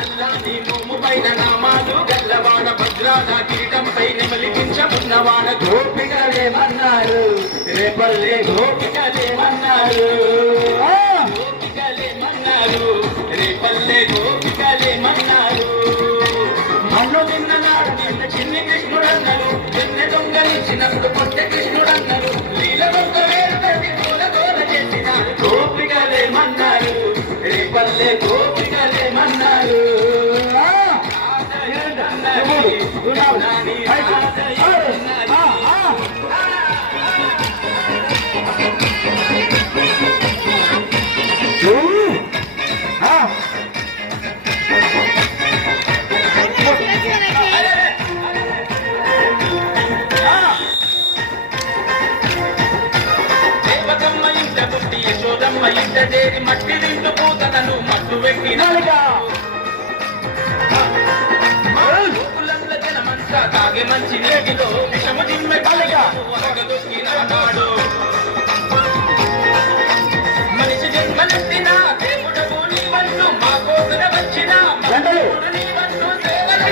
నల్లాని మోము పైన నామాలు గల్లవాడ భద్రాన కిరీటంపై నెమలిపించమున్నవాడ గోపికలేమన్నారు రేపల్లే గోపికలేమన్నారు ఆ! గోపికలేమన్నారు రేపల్లే గోపికలేమన్నారు మన్ను నిన్న నాడు నిన్న చిన్ని కృష్ణుడన్నారు నిన్న దొంగలించినప్పుడు కొత్త కృష్ణుడన్నారు లీల దొంగ వేరుగట్టి పూల చేసినారు గోపికలేమన్నారు రేపల్లే గోపికలేమన్నారు 来，兄弟，都，మంచి నీటిలో విషము జిమ్మె కలగా మనిషి జన్మనెత్తిన దేవుడవు నీవన్ను మా కోసన వచ్చిన గంటలు. నీవన్ను సేవలు.